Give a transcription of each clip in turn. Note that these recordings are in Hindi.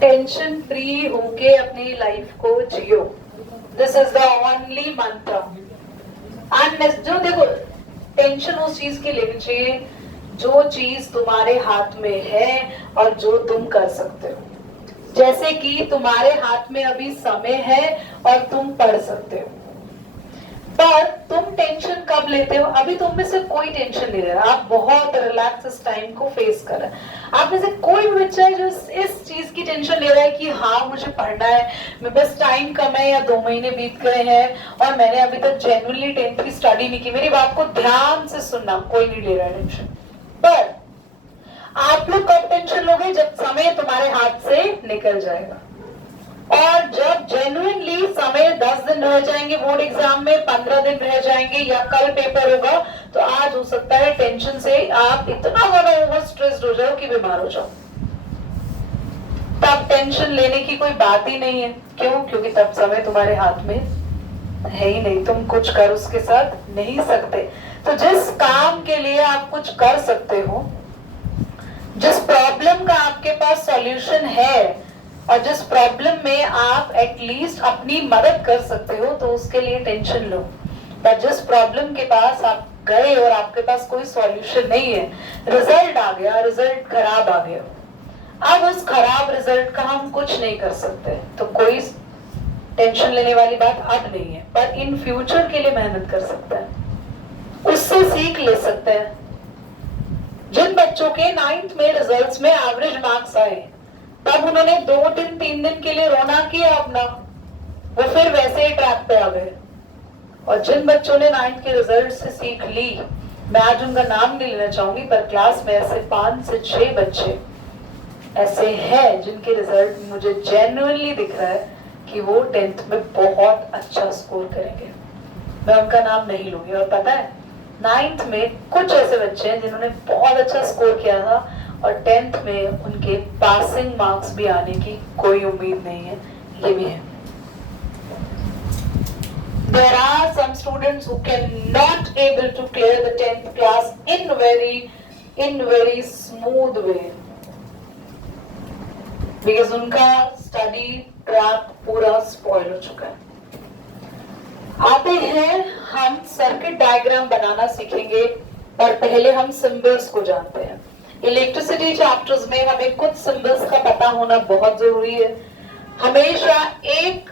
टेंशन फ्री होके अपनी लाइफ को जियो। दिस इज द ओनली मंत्र। जो देखो, टेंशन उस चीज की लेनी चाहिए जो चीज तुम्हारे हाथ में है और जो तुम कर सकते हो। जैसे कि तुम्हारे हाथ में अभी समय है और तुम पढ़ सकते हो, पर तुम टेंशन कब लेते हो? अभी तुम में से कोई टेंशन नहीं ले रहा, आप बहुत रिलैक्स इस टाइम को फेस कर रहे हैं। आप में से कोई भी बच्चा है जो इस चीज की टेंशन ले रहा है कि हाँ मुझे पढ़ना है, मैं बस टाइम कम है या 2 महीने बीत गए हैं और मैंने अभी तक जेन्युइनली 10th की स्टडी नहीं की। मेरी बात को ध्यान से सुनना, कोई नहीं ले रहा है टेंशन। पर आप लोग कब टेंशन लोगे? जब समय तुम्हारे हाथ से निकल जाएगा। और जब जेन्युइनली समय 10 दिन रह जाएंगे बोर्ड एग्जाम में, 15 दिन रह जाएंगे या कल पेपर होगा, तो आज हो सकता है टेंशन से आप इतना ज्यादा ओवर स्ट्रेस्ड हो जाओ कि बीमार हो जाओ। तब टेंशन लेने की कोई बात ही नहीं है। क्यों? क्योंकि तब समय तुम्हारे हाथ में है ही नहीं, तुम कुछ कर उसके साथ नहीं सकते। तो जिस काम के लिए आप कुछ कर सकते हो, जिस प्रॉब्लम का आपके पास सॉल्यूशन है और जिस प्रॉब्लम में आप एटलीस्ट अपनी मदद कर सकते हो, तो उसके लिए टेंशन लो। पर जिस प्रॉब्लम के पास आप गए और आपके पास कोई सॉल्यूशन नहीं है, रिजल्ट आ गया, रिजल्ट खराब आ गया, अब उस खराब रिजल्ट का हम कुछ नहीं कर सकते, तो कोई टेंशन लेने वाली बात अब नहीं है। पर इन फ्यूचर के लिए मेहनत कर सकता है, उससे सीख ले सकते हैं। जिन बच्चों के 9th में रिजल्ट्स में एवरेज मार्क्स आए, तब उन्होंने 2 दिन 3 दिन के लिए रोना किया अपना, वो फिर वैसे ही ट्रैक पे आ गए। और जिन बच्चों ने 9th के रिजल्ट से सीख ली, मैं आज उनका नाम नहीं लेना चाहूंगी, पर क्लास में ऐसे 5 से 6 बच्चे ऐसे हैं जिनके रिजल्ट मुझे जेन्युइनली दिख रहा है कि वो 10th में बहुत अच्छा स्कोर करेंगे। मैं उनका नाम नहीं लूंगी। और पता है, 9th में कुछ ऐसे बच्चे हैं जिन्होंने बहुत अच्छा स्कोर किया था और 10th में उनके पासिंग मार्क्स भी आने की कोई उम्मीद नहीं है। ये भी है। There are some students who cannot able to clear the 10th class in very smooth way, because उनका स्टडी ट्रैक पूरा स्पॉइल हो चुका है। आते हैं, हम सर्किट डायग्राम बनाना सीखेंगे, और पहले हम सिंबल्स को जानते हैं। इलेक्ट्रिसिटी चैप्टर्स में हमें कुछ सिंबल्स का पता होना बहुत जरूरी है। हमेशा एक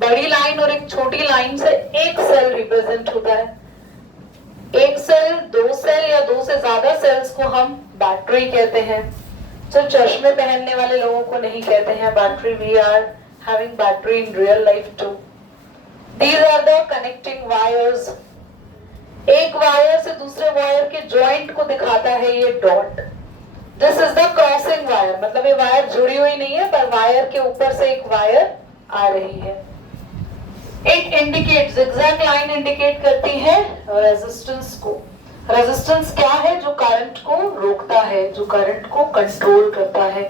बड़ी लाइन और एक छोटी लाइन से एक सेल रिप्रेजेंट होता है। एक सेल, 2 सेल या 2 से ज्यादा सेल्स को हम बैटरी कहते हैं। तो चश्मे पहनने वाले लोगों को नहीं कहते हैं battery. We are having battery in real life too. These are the connecting wires. एक वायर से दूसरे वायर के जॉइंट को दिखाता है ये dot. This is the crossing wire, मतलब ये वायर जुड़ी हुई नहीं है, पर वायर के ऊपर से एक वायर आ रही है। एक इंडिकेट, zigzag लाइन इंडिकेट करती है रेजिस्टेंस को। रेजिस्टेंस क्या है? जो करंट को रोकता है, जो करंट को कंट्रोल करता है।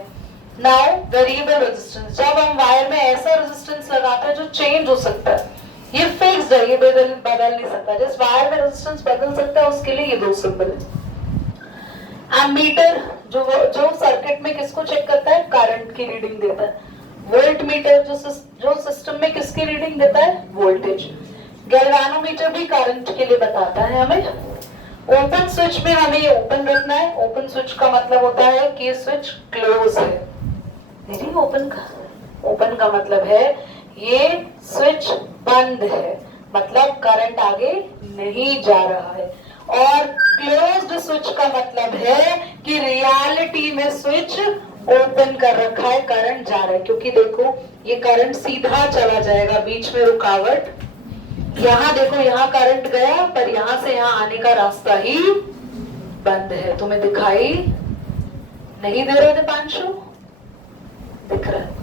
नाउ वेरिएबल रेजिस्टेंस, जब हम वायर में ऐसा रेजिस्टेंस लगाते हैं जो चेंज हो सकता है, ये फिक्स्ड है, ये बदल नहीं सकता। जिस वायर में रेजिस्टेंस बदल सकता है उसके लिए ये 2 सिंबल है। एमीटर जो सर्किट में किसको चेक करता है? करंट की रीडिंग देता है। वोल्ट मीटर जो सिस्टम में किसकी रीडिंग देता है? वोल्टेज। गैल्वेनोमीटर भी करंट के लिए बताता है हमें। ओपन स्विच में हमें ये ओपन रखना है। ओपन स्विच का मतलब होता है कि स्विच क्लोज है। नहीं, ओपन का मतलब है ये स्विच बंद है, मतलब करंट आगे नहीं जा रहा है। और क्लोज्ड स्विच का मतलब है कि रियलिटी में स्विच ओपन कर रखा है, करंट जा रहा है। क्योंकि देखो, ये करंट सीधा चला जाएगा, बीच में रुकावट। यहाँ देखो, यहाँ करंट गया, पर यहाँ से यहाँ आने का रास्ता ही बंद है। तुम्हें दिखाई नहीं दे रहे थे पांचों? दिख रहा है।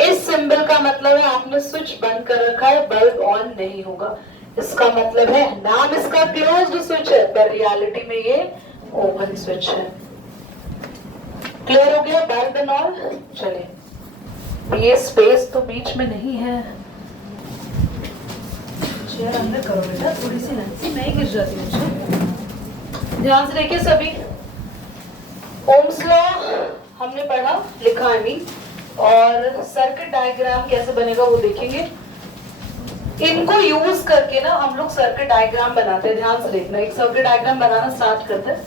इस सिंबल का मतलब है आपने स्विच बंद कर रखा है, बल्ब ऑन नहीं होगा। इसका मतलब है, नाम इसका क्लोज्ड स्विच है, पर रियलिटी में ये ओपन स्विच है। क्लियर हो गया? Bulb and all. चलिए, ये स्पेस तो बीच में नहीं है। चेयर अंदर करो बेटा, थोड़ी सी नहीं गिर जाती मुझे। ध्यान से देखिए सभी। ओम्स लॉ हमने पढ़ा, लिखा है। और सर्किट डायग्राम कैसे बनेगा वो देखेंगे। इनको यूज करके ना हम लोग सर्किट डायग्राम बनाते हैं। ध्यान से देखना, एक सर्किट डायग्राम बनाना स्टार्ट करते हैं।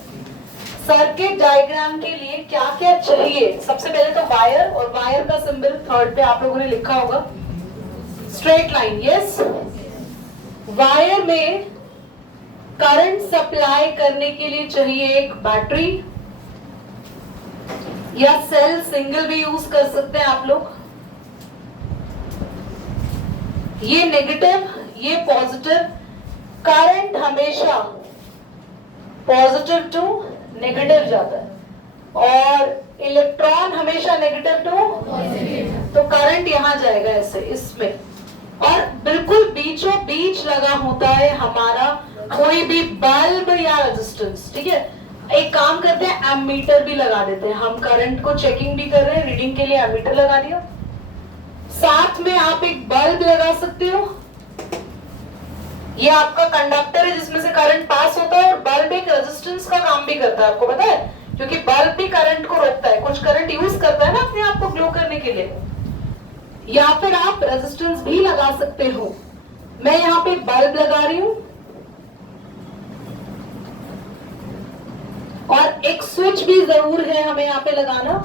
सर्किट डायग्राम के लिए क्या क्या चाहिए, सबसे पहले तो वायर, और वायर का सिंबल थर्ड पे आप लोगों ने लिखा होगा, स्ट्रेट लाइन। यस, वायर में करंट सप्लाई करने के लिए चाहिए एक बैटरी या सेल, सिंगल भी यूज कर सकते हैं आप लोग। ये नेगेटिव, ये पॉजिटिव। करंट हमेशा पॉजिटिव टू नेगेटिव जाता है और इलेक्ट्रॉन हमेशा नेगेटिव टू पॉजिटिव, तो करंट यहां जाएगा ऐसे इसमें, और बिल्कुल बीचों बीच लगा होता है हमारा कोई भी बल्ब या रेजिस्टेंस। ठीक है, एक काम करते हैं, एमीटर भी लगा देते हैं। हम करंट को चेकिंग भी कर रहे हैं, रीडिंग के लिए एमीटर लगा दिया। साथ में आप एक बल्ब लगा सकते हो। ये आपका कंडक्टर है जिसमें से करंट पास होता है, और बल्ब एक रेजिस्टेंस का काम भी करता है, आपको पता है, क्योंकि बल्ब भी करंट को रोकता है, कुछ करंट यूज करता है ना अपने आप को ग्लो करने के लिए। या फिर आप रेजिस्टेंस भी लगा सकते हो। मैं यहाँ पे बल्ब लगा रही हूं और एक स्विच भी जरूर है हमें यहाँ पे लगाना।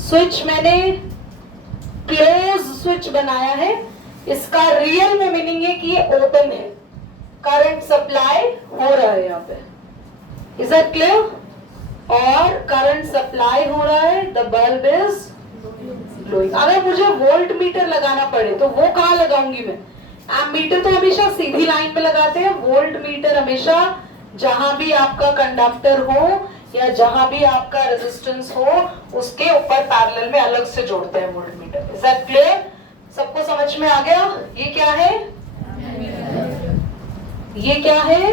स्विच मैंने क्लोज स्विच बनाया है, इसका रियल में मीनिंग है कि ये ओपन है, करंट सप्लाई हो रहा है यहाँ पे। Is that clear? और करंट सप्लाई हो रहा है, द बल्ब इज ग्लोइंग। अगर मुझे वोल्ट मीटर लगाना पड़े तो वो कहाँ लगाऊंगी मैं? एमीटर तो हमेशा सीधी लाइन में लगाते हैं, वोल्ट मीटर हमेशा जहां भी आपका कंडक्टर हो या जहां भी आपका रेजिस्टेंस हो उसके ऊपर पैरेलल में अलग से जोड़ते हैं volt meter. Is that clear? सबको समझ में आ गया? ये क्या है? ये क्या है?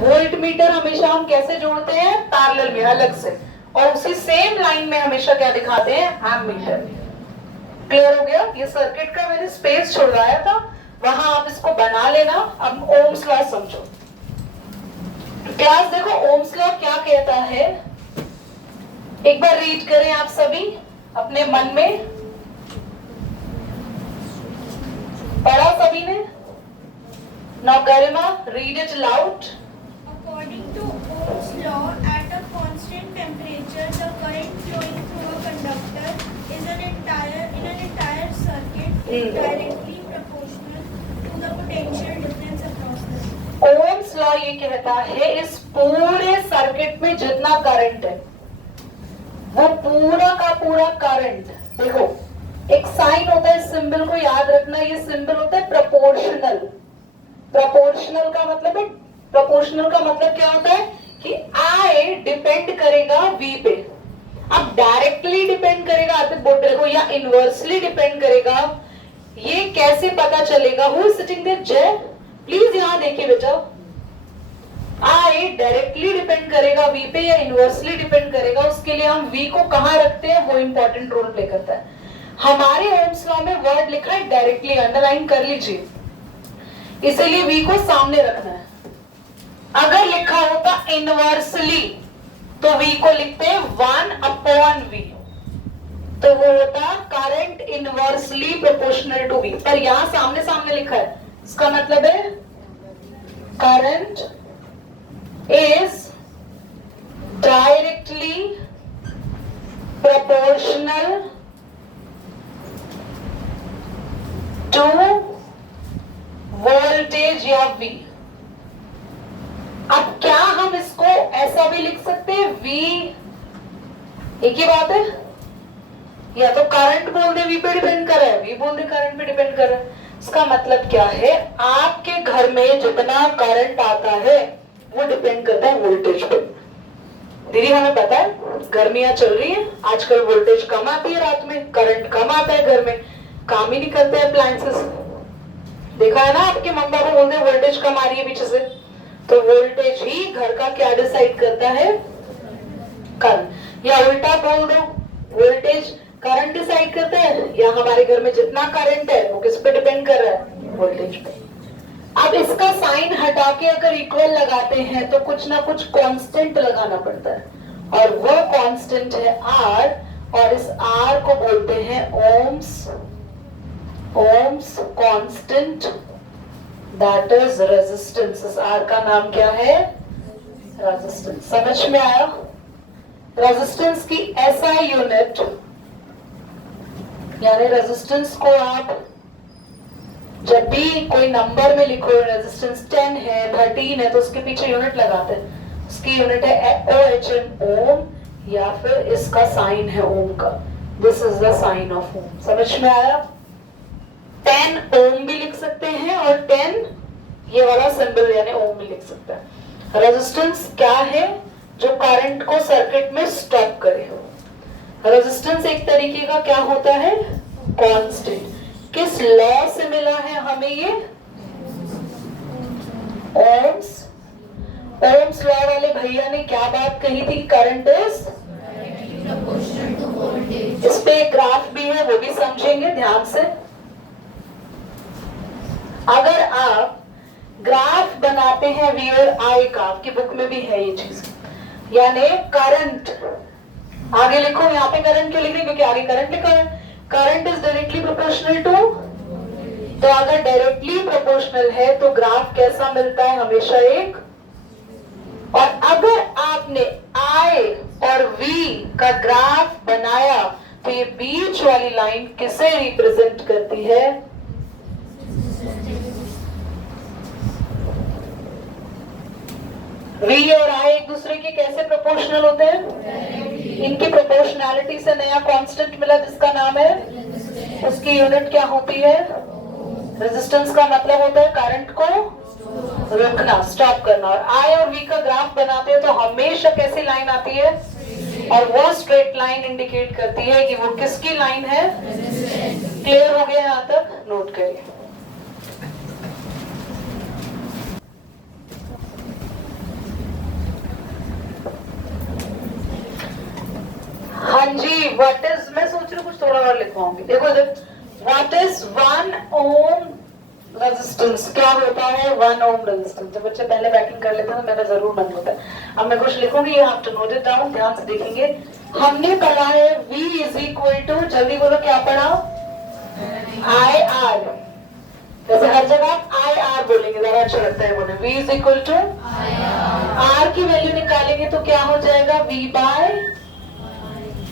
वोल्ट मीटर हमेशा हम कैसे जोड़ते हैं? पैरेलल में अलग से, और उसी सेम लाइन में हमेशा क्या दिखाते हैं? एमीटर। क्लियर हो गया? ये सर्किट का मैंने स्पेस छुड़वाया था, वहां आप इसको बना लेना। अब ओम्स लॉ समझो। क्लास देखो, ओम्स लॉ क्या कहता है, एक बार रीड करें आप सभी अपने मन में। पढ़ा सभी ने? Now Garima, read it loud. According to Ohm's law, at a constant temperature, the current flowing through a conductor is in an entire circuit is directly proportional to the potential difference across the circuit. Ohm's law ये कहता है इस पूरे सर्किट में जितना करंट है वो पूरा का पूरा करंट, देखो एक साइन होता है, सिंबल को याद रखना, ये सिंबल होता है प्रोपोर्शनल। प्रोपोर्शनल का मतलब है, प्रोपोर्शनल का मतलब क्या होता है कि आई डिपेंड करेगा वी पे। अब डायरेक्टली डिपेंड करेगा आप बोल रहे हो या इनवर्सली डिपेंड करेगा, ये कैसे पता चलेगा? Who is sitting there? Jay, please यहां देखिए बेटा। आई डायरेक्टली डिपेंड करेगा वी पे या इनवर्सली डिपेंड करेगा, उसके लिए हम वी को कहां रखते हैं वो इंपॉर्टेंट रोल प्ले करता है। हमारे ओम्स लॉ में वर्ड लिखा है डायरेक्टली, अंडरलाइन कर लीजिए, इसीलिए वी को सामने रखना है। अगर लिखा होता इनवर्सली तो वी को लिखते हैं 1/V, तो वो होता current inversely proportional to V. पर यहां सामने सामने लिखा है, इसका मतलब है current is directly proportional to voltage या वी। अब क्या हम इसको ऐसा भी लिख सकते हैं? V, एक ही बात है, या तो करंट बोल दे वी पे डिपेंड कर रहा है, वी बोल दे करंट पे डिपेंड कर रहा है। इसका मतलब क्या है? आपके घर में जितना करंट आता है वो डिपेंड करता है वोल्टेज पे। दीदी हमें पता है गर्मियां चल रही है, आजकल वोल्टेज कम आती है, रात में करंट कम आता है, घर में काम ही नहीं करते अप्लायंसेस। देखा है ना, आपके मम्मी पापा बोलते हैं वोल्टेज कम आ रही है पीछे से, तो वोल्टेज ही घर का क्या डिसाइड करता है? करंट। या उल्टा बोल दो, वोल्टेज करंट डिसाइड करता है, या हमारे घर में जितना करंट है वो किस पे डिपेंड कर रहा है? वोल्टेज पे। अब इसका साइन हटा के अगर इक्वल लगाते हैं तो कुछ ना कुछ कांस्टेंट लगाना पड़ता है, और वो कांस्टेंट है R, और इस R को बोलते हैं ohm's constant, that is resistance. इस R का नाम क्या है? रेजिस्टेंस। समझ में आया? रेजिस्टेंस की SI यूनिट, यानी रेजिस्टेंस को आप जब भी कोई नंबर में लिखो, रेजिस्टेंस 10 है, 13 है, तो उसके पीछे यूनिट लगाते हैं। उसकी यूनिट है OHM, ओम, या फिर इसका साइन है ओम का। This is the sign of Om. समझ में आया? 10 ओम भी लिख सकते हैं और 10 ये वाला सिंबल यानी ओम भी लिख सकते हैं। रेजिस्टेंस क्या है? जो करंट को सर्किट में स्टॉप करे। रेजिस्टेंस एक तरीके का क्या होता है? कांस्टेंट। किस लॉ से मिला है हमें ये? ओम्स लॉ वाले भैया ने क्या बात कही थी? Current is proportional to voltage. इस पे एक ग्राफ भी है, वो भी समझेंगे ध्यान से। अगर आप ग्राफ बनाते हैं V और I का, आपकी बुक में भी है ये चीज, यानी करंट आगे लिखो। यहाँ पे करंट क्यों लिख रहे हैं? क्योंकि आगे करंट लिखा है। Current is directly proportional to, तो अगर डायरेक्टली प्रोपोर्शनल है तो ग्राफ कैसा मिलता है? हमेशा एक। और अगर आपने I और V का ग्राफ बनाया तो ये बीच वाली लाइन किसे रिप्रेजेंट करती है? V और I एक दूसरे के कैसे प्रोपोर्शनल होते हैं? इनकी प्रोपोर्शनैलिटी से नया कांस्टेंट मिला जिसका नाम है, उसकी यूनिट क्या होती है? रेजिस्टेंस का मतलब होता है करंट को रोकना, स्टॉप करना। और I और V का ग्राफ बनाते हैं तो हमेशा कैसी लाइन आती है? और वो स्ट्रेट लाइन इंडिकेट करती है कि वो किसकी लाइन है। क्लियर हो गया यहाँ तक? नोट करिए। हाँ जी, व्हाट इज, मैं सोच रही हूँ कुछ थोड़ा और लिखवाऊंगी। देखो व्हाट इज 1 ओम रेजिस्टेंस? क्या होता है 1 ओम रेजिस्टेंस? जब बच्चे पहले बैटिंग कर लेते हैं तो मेरा जरूर मन होता है। अब मैं कुछ लिखूंगी, you have to note it down, ध्यान से देखेंगे। हमने पढ़ा है V इज इक्वल टू, जल्दी बोलो क्या पढ़ा? IR। जैसे हर जगह IR बोलेंगे, ज्यादा अच्छा लगता है बोलने। V is equal to R की वैल्यू निकालेंगे तो क्या हो जाएगा? V by.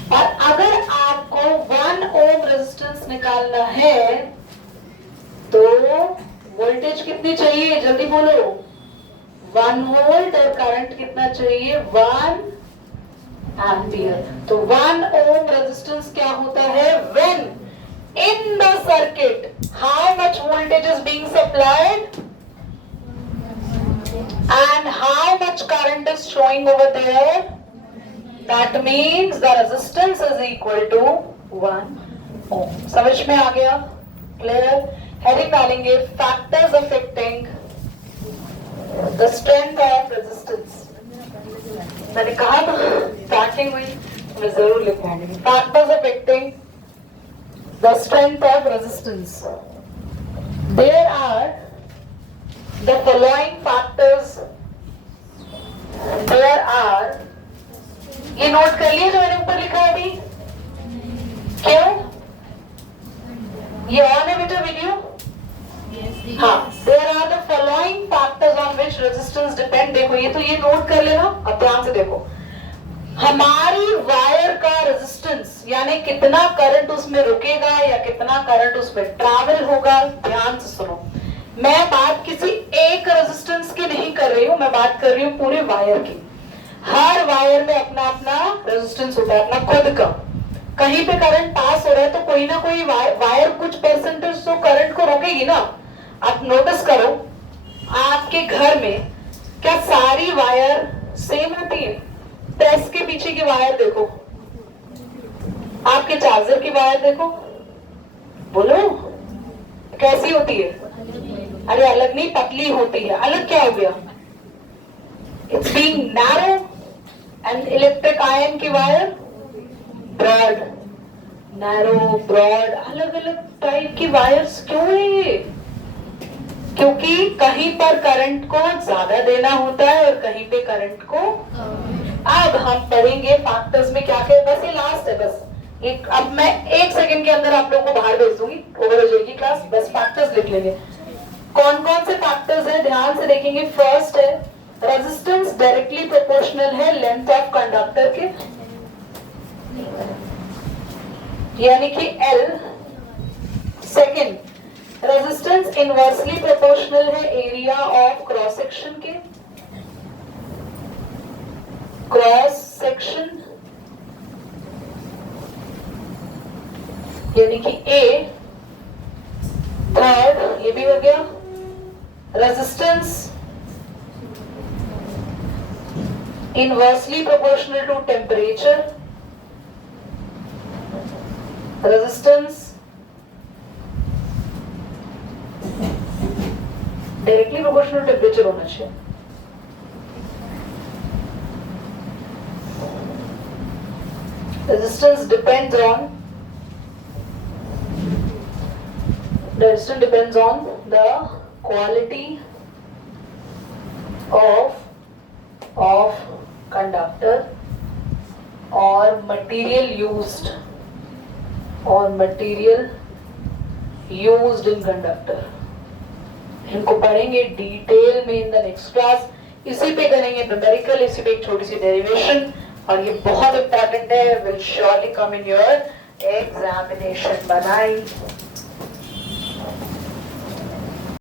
और अगर आपको 1 ओम रेजिस्टेंस निकालना है तो वोल्टेज कितनी चाहिए? जल्दी बोलो। 1 वोल्ट। और करंट कितना चाहिए? 1 एम्पियर। तो 1 ओम रेजिस्टेंस क्या होता है? When in the circuit how much voltage is being supplied and how much current is showing over there? That means the resistance is equal to 1 ohm. समझ में आ गया? क्लियर? हेडिंग डालेंगे factors affecting the strength of resistance. मैंने कहा था स्टार्टिंग में, मैं जरूर लिखूंगी। Factors affecting the strength of resistance. There are the following factors. There are, ये नोट कर लिए जो मैंने ऊपर लिखा है अभी? क्यों? ये ऑन है बेटा वीडियो? हाँ। There are the following factors on which resistance depend. देखो ये तो ये नोट कर लेना। अब ध्यान से देखो, हमारी वायर का रेजिस्टेंस यानी कितना करंट उसमें रुकेगा या कितना करंट उसमें ट्रैवल होगा। ध्यान से सुनो, मैं बात किसी एक रेजिस्टेंस की नहीं कर रही हूं, मैं बात कर रही हूं पूरे वायर की। हर वायर में अपना अपना रेजिस्टेंस होता है, अपना खुद का। कहीं पे करंट पास हो रहा है तो कोई ना कोई वायर कुछ परसेंटेज तो करंट को रोकेगी ना। आप नोटिस करो, आपके घर में क्या सारी वायर सेम होती है? प्रेस के पीछे की वायर देखो, आपके चार्जर की वायर देखो, बोलो कैसी होती है? अरे अलग नहीं, पतली होती है। अलग क्या हो गया? It's being narrow and electric ion की वायर ब्रॉड। नैरो, ब्रॉड, अलग अलग टाइप की वायर्स क्यों है ये? क्योंकि कहीं पर करंट को ज्यादा देना होता है और कहीं पे करंट को। अब हम पढ़ेंगे फैक्टर्स में क्या क्या, बस ये लास्ट है, बस एक अब मैं 1 सेकंड के अंदर आप लोगों को बाहर भेज दूंगी, ओवर हो जाएगी क्लास, बस फैक्टर्स लिख लेंगे। कौन कौन से फैक्टर्स हैं ध्यान से देखेंगे। फर्स्ट है रेजिस्टेंस डायरेक्टली प्रोपोर्शनल है लेंथ ऑफ कंडक्टर के, यानी कि L। Second resistance inversely proportional है एरिया ऑफ क्रॉस सेक्शन के, क्रॉस सेक्शन यानी कि A। थर्ड ये भी हो गया resistance inversely proportional to temperature, resistance directly proportional to temperature होना चाहिए। Resistance depends on the quality of conductor or material used in conductor। इनको पढ़ेंगे डिटेल में इन द नेक्स्ट क्लास। इसी पे करेंगे न्यूमेरिकल, इसी पे एक छोटी सी डेरिवेशन, और ये बहुत इंपॉर्टेंट है, will surely come in your examination. बनाई